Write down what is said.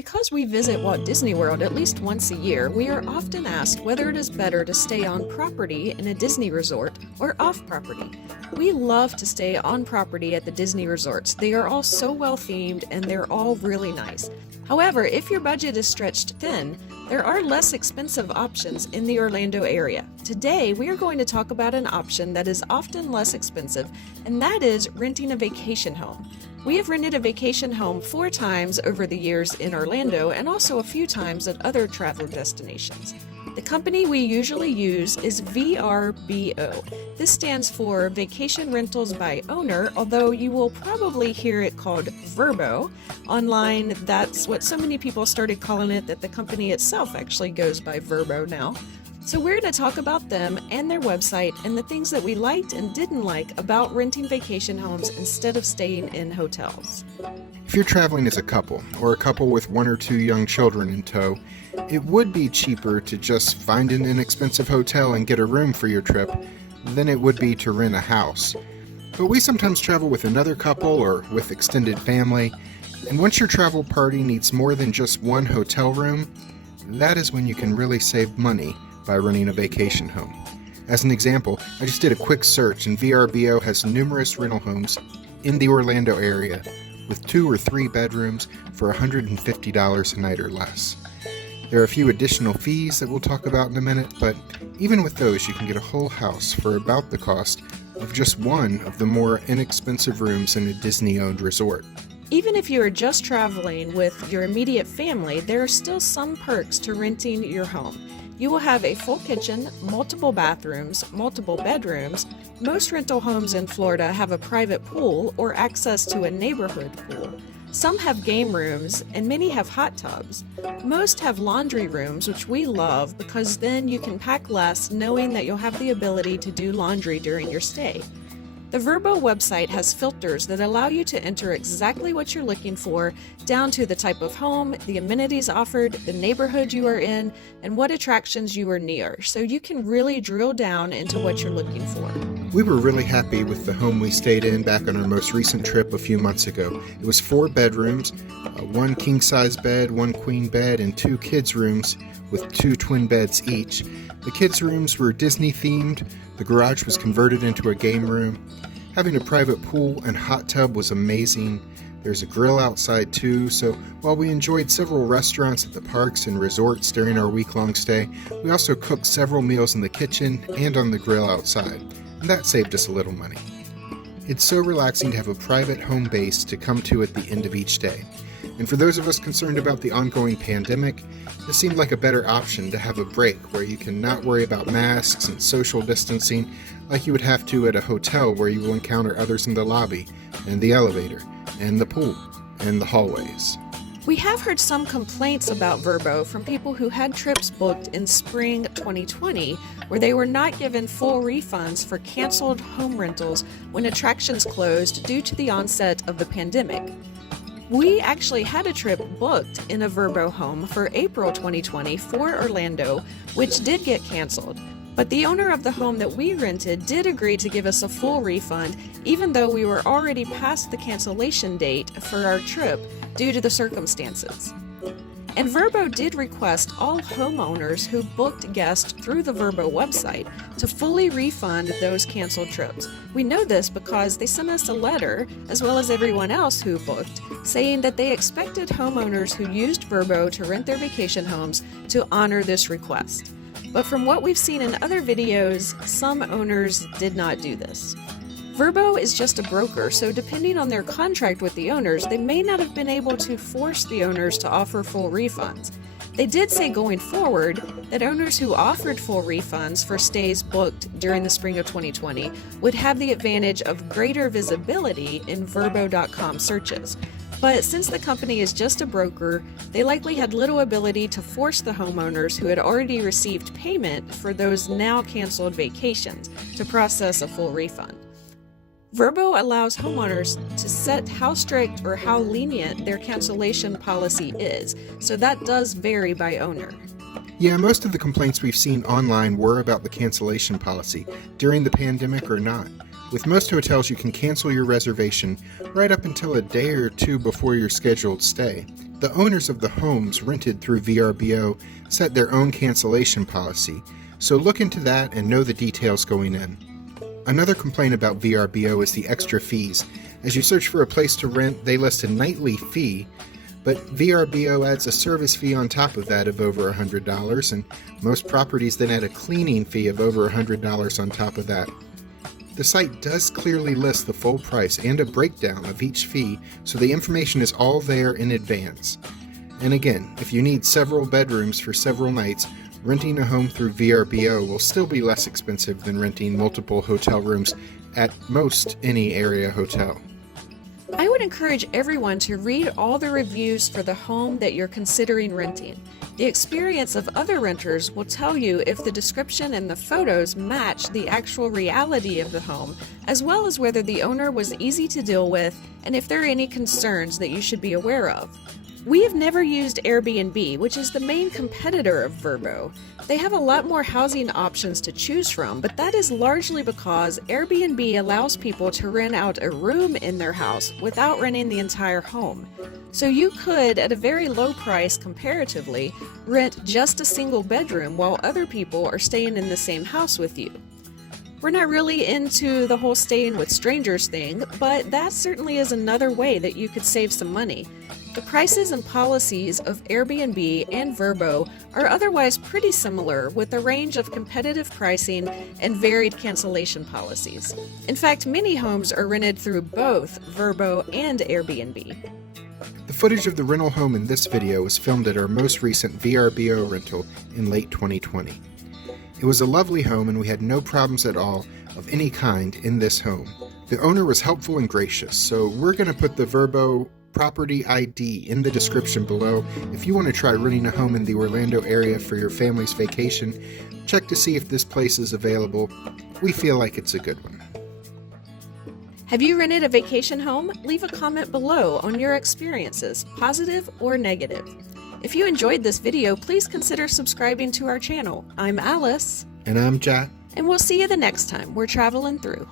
Because we visit Walt Disney World at least once a year, we are often asked whether it is better to stay on property in a Disney resort or off property. We love to stay on property at the Disney resorts. They are all so well themed and they're all really nice. However, if your budget is stretched thin, there are less expensive options in the Orlando area. Today, we are going to talk about an option that is often less expensive, and that is renting a vacation home. We have rented a vacation home 4 times over the years in Orlando and also a few times at other travel destinations. The company we usually use is Vrbo. This stands for Vacation Rentals by Owner, although you will probably hear it called Vrbo. Online, that's what so many people started calling it that the company itself actually goes by Vrbo now. So we're going to talk about them and their website and the things that we liked and didn't like about renting vacation homes instead of staying in hotels. If you're traveling as a couple, or a couple with 1 or 2 young children in tow, it would be cheaper to just find an inexpensive hotel and get a room for your trip than it would be to rent a house. But we sometimes travel with another couple or with extended family, and once your travel party needs more than just one hotel room, that is when you can really save money by renting a vacation home. As an example, I just did a quick search and VRBO has numerous rental homes in the Orlando area with 2 or 3 bedrooms for $150 a night or less. There are a few additional fees that we'll talk about in a minute, but even with those you can get a whole house for about the cost of just one of the more inexpensive rooms in a Disney-owned resort. Even if you are just traveling with your immediate family, there are still some perks to renting your home. You will have a full kitchen, multiple bathrooms, multiple bedrooms. Most rental homes in Florida have a private pool or access to a neighborhood pool. Some have game rooms, and many have hot tubs. Most have laundry rooms, which we love because then you can pack less knowing that you'll have the ability to do laundry during your stay. The Vrbo website has filters that allow you to enter exactly what you're looking for, down to the type of home, the amenities offered, the neighborhood you are in, and what attractions you are near, so you can really drill down into what you're looking for. We were really happy with the home we stayed in back on our most recent trip a few months ago. It was 4 bedrooms, 1 king-size bed, 1 queen bed, and 2 kids' rooms with 2 twin beds each. The kids' rooms were Disney-themed, the garage was converted into a game room. Having a private pool and hot tub was amazing. There's a grill outside too, so while we enjoyed several restaurants at the parks and resorts during our week-long stay, we also cooked several meals in the kitchen and on the grill outside, and that saved us a little money. It's so relaxing to have a private home base to come to at the end of each day. And for those of us concerned about the ongoing pandemic, this seemed like a better option to have a break where you can not worry about masks and social distancing like you would have to at a hotel where you will encounter others in the lobby, and the elevator, and the pool, and the hallways. We have heard some complaints about Vrbo from people who had trips booked in spring 2020 where they were not given full refunds for canceled home rentals when attractions closed due to the onset of the pandemic. We actually had a trip booked in a Vrbo home for April 2020 for Orlando, which did get canceled. But the owner of the home that we rented did agree to give us a full refund, even though we were already past the cancellation date for our trip due to the circumstances. And Vrbo did request all homeowners who booked guests through the Vrbo website to fully refund those canceled trips. We know this because they sent us a letter, as well as everyone else who booked, saying that they expected homeowners who used Vrbo to rent their vacation homes to honor this request. But from what we've seen in other videos, some owners did not do this. Vrbo is just a broker, so depending on their contract with the owners, they may not have been able to force the owners to offer full refunds. They did say going forward that owners who offered full refunds for stays booked during the spring of 2020 would have the advantage of greater visibility in Vrbo.com searches. But since the company is just a broker, they likely had little ability to force the homeowners who had already received payment for those now canceled vacations to process a full refund. Vrbo allows homeowners to set how strict or how lenient their cancellation policy is, so that does vary by owner. Yeah, most of the complaints we've seen online were about the cancellation policy, during the pandemic or not. With most hotels, you can cancel your reservation right up until a day or two before your scheduled stay. The owners of the homes rented through VRBO set their own cancellation policy, so look into that and know the details going in. Another complaint about VRBO is the extra fees. As you search for a place to rent, they list a nightly fee, but VRBO adds a service fee on top of that of over $100, and most properties then add a cleaning fee of over $100 on top of that. The site does clearly list the full price and a breakdown of each fee, so the information is all there in advance. And again, if you need several bedrooms for several nights, renting a home through VRBO will still be less expensive than renting multiple hotel rooms at most any area hotel. I would encourage everyone to read all the reviews for the home that you're considering renting. The experience of other renters will tell you if the description and the photos match the actual reality of the home, as well as whether the owner was easy to deal with and if there are any concerns that you should be aware of. We have never used Airbnb, which is the main competitor of Vrbo. They have a lot more housing options to choose from, but that is largely because Airbnb allows people to rent out a room in their house without renting the entire home. So you could, at a very low price comparatively, rent just a single bedroom while other people are staying in the same house with you. We're not really into the whole staying with strangers thing, but that certainly is another way that you could save some money. The prices and policies of Airbnb and Vrbo are otherwise pretty similar, with a range of competitive pricing and varied cancellation policies. In fact, many homes are rented through both Vrbo and Airbnb. The footage of the rental home in this video was filmed at our most recent VRBO rental in late 2020. It was a lovely home and we had no problems at all of any kind in this home. The owner was helpful and gracious, so we're going to put the Vrbo property ID in the description below. If you want to try renting a home in the Orlando area for your family's vacation, check to see if this place is available. We feel like it's a good one. Have you rented a vacation home? Leave a comment below on your experiences, positive or negative. If you enjoyed this video, please consider subscribing to our channel. I'm Alice. And I'm Jack. And we'll see you the next time we're traveling through.